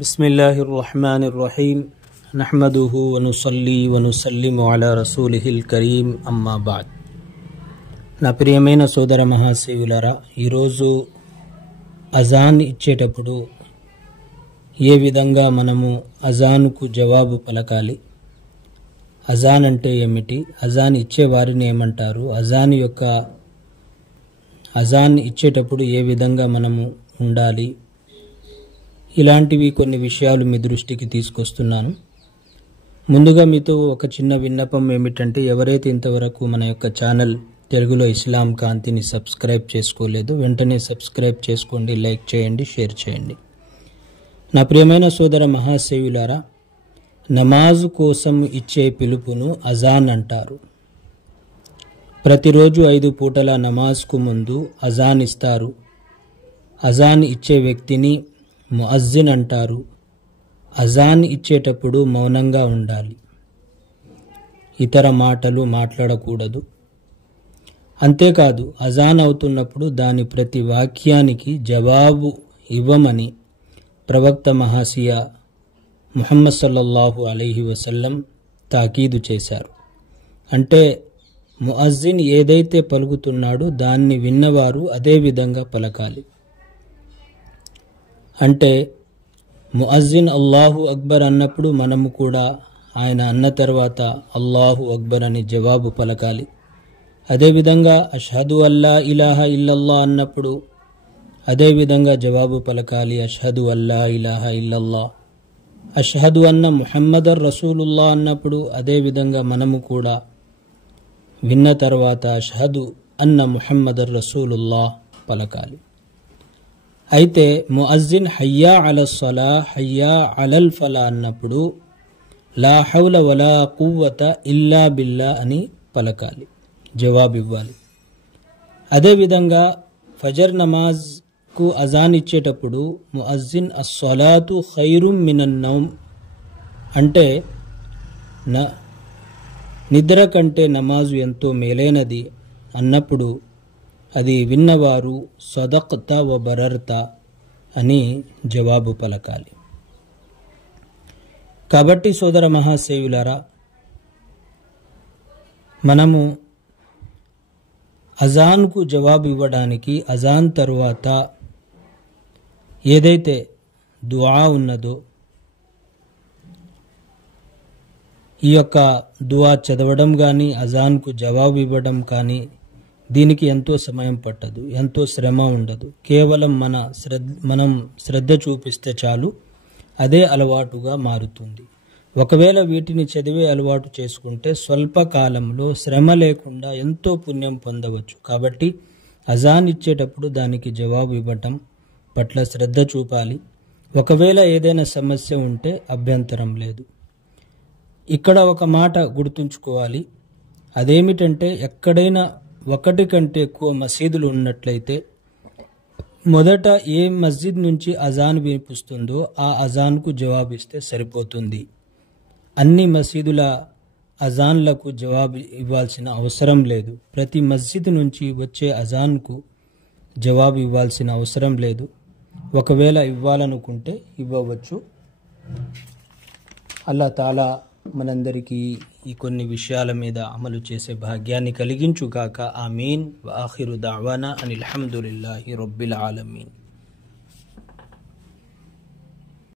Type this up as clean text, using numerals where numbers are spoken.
బిస్మిల్లాహిర్ రహ్మానిర్ రహీం నహ్మదుహు వ నుసల్లి వ నుసల్లిము అలా రసూలిహిల్ కరీం అమ్మా బాద్. నా ప్రియమైన సోదర మహాశయులారా, ఈరోజు అజాన్ ఇచ్చేటప్పుడు ఏ విధంగా మనము అజాన్కు జవాబు పలకాలి, అజాన్ అంటే ఏమిటి, అజాన్ ఇచ్చే వారిని ఏమంటారు, అజాన్ ఇచ్చేటప్పుడు ఏ విధంగా మనము ఉండాలి, ఇలాంటివి కొన్ని విషయాలు మీ దృష్టికి తీసుకొస్తున్నాను. ముందుగా మీతో ఒక చిన్న విన్నపం ఏమిటంటే, ఎవరైతే ఇంతవరకు మన యొక్క ఛానల్ తెలుగులో ఇస్లాం కాంతిని సబ్స్క్రైబ్ చేసుకోలేదో వెంటనే సబ్స్క్రైబ్ చేసుకోండి, లైక్ చేయండి, షేర్ చేయండి. నా ప్రియమైన సోదర మహాశయులారా, నమాజు కోసం ఇచ్చే పిలుపును అజాన్ అంటారు. ప్రతిరోజు 5 పూటల నమాజ్కు ముందు అజాన్ ఇస్తారు. అజాన్ ఇచ్చే వ్యక్తిని ముఅజ్జిన్ అంటారు. అజాన్ ఇచ్చేటప్పుడు మౌనంగా ఉండాలి, ఇతర మాటలు మాట్లాడకూడదు. అంతేకాదు, అజాన్ అవుతున్నప్పుడు దాని ప్రతి వాక్యానికి జవాబు ఇవ్వమని ప్రవక్త మహాసియా ముహమ్మద్ సల్లల్లాహు అలైహి వసల్లం తాకీదు చేశారు. అంటే ముఅజ్జిన్ ఏదైతే పలుకుతున్నాడో దాన్ని విన్నవారు అదే విధంగా పలకాలి. అంటే ముఅజ్జిన్ అల్లాహు అక్బర్ అన్నప్పుడు మనము కూడా ఆయన అన్న తర్వాత అల్లాహు అక్బర్ అని జవాబు పలకాలి. అదేవిధంగా అష్హదు అల్లా ఇలాహ ఇల్లల్లా అన్నప్పుడు అదేవిధంగా జవాబు పలకాలి, అష్హదు అల్లా ఇలాహ ఇల్లల్లా. అష్హదు అన్న ముహమ్మదర్ రసూలుల్లా అన్నప్పుడు అదేవిధంగా మనము కూడా విన్న తర్వాత అష్హదు అన్న ముహమ్మదర్ రసూలుల్లా పలకాలి. అయితే ముఅజ్జిన్ హయ్యా అలస్ సలా హయ్యా అలల్ ఫలా అన్నప్పుడు లా హౌల వలా కువ్వత ఇల్లా బిల్లా అని పలకాలి, జవాబు ఇవ్వాలి. అదేవిధంగా ఫజర్ నమాజ్కు అజాన్ ఇచ్చేటప్పుడు ముఅజ్జిన్ అస్సలాతు ఖైరుం మినన్ నౌమ్ అంటే నిద్ర కంటే నమాజు ఎంతో మేలైనది అన్నప్పుడు అది విన్నవారు సదక్త వ బరర్త అని జవాబు పలకాలి. కాబట్టి సోదర మహాశయులారా, మనము అజాన్కు జవాబు ఇవ్వడానికి అజాన్ తరువాత ఏదైతే దుఆ ఉన్నదో ఈ యొక్క దుఆ చదవడం కానీ అజాన్కు జవాబు ఇవ్వడం కానీ దీనికి ఎంతో సమయం పట్టదు, ఎంతో శ్రమ ఉండదు. కేవలం మనం శ్రద్ధ చూపిస్తే చాలు, అదే అలవాటుగా మారుతుంది. ఒకవేళ వీటిని చదివే అలవాటు చేసుకుంటే స్వల్ప కాలంలో శ్రమ లేకుండా ఎంతో పుణ్యం పొందవచ్చు. కాబట్టి అజాన్ ఇచ్చేటప్పుడు దానికి జవాబు ఇవ్వటం పట్ల శ్రద్ధ చూపాలి. ఒకవేళ ఏదైనా సమస్య ఉంటే అభ్యంతరం లేదు. ఇక్కడ ఒక మాట గుర్తుంచుకోవాలి, అదేమిటంటే ఎక్కడైనా 1 కంటే ఎక్కువ మసీదులు ఉన్నట్లయితే మొదట ఏ మస్జిద్ నుంచి అజాన్ వినిపిస్తుందో ఆ అజాన్కు జవాబిస్తే సరిపోతుంది. అన్ని మసీదుల అజాన్లకు జవాబు ఇవ్వాల్సిన అవసరం లేదు. ప్రతి మస్జిద్ నుంచి వచ్చే అజాన్కు జవాబు ఇవ్వాల్సిన అవసరం లేదు. ఒకవేళ ఇవ్వాలనుకుంటే ఇవ్వవచ్చు. అల్లాహ్ తాలా మనందరికీ ఈ కొన్ని విషయాల మీద అమలు చేసే భాగ్యాన్ని కలిగించుగాక. ఆమీన్. వ ఆఖిరు దఅవానా అనిల్ హమ్దులిల్లాహి రబ్బిల్ ఆలమీన్.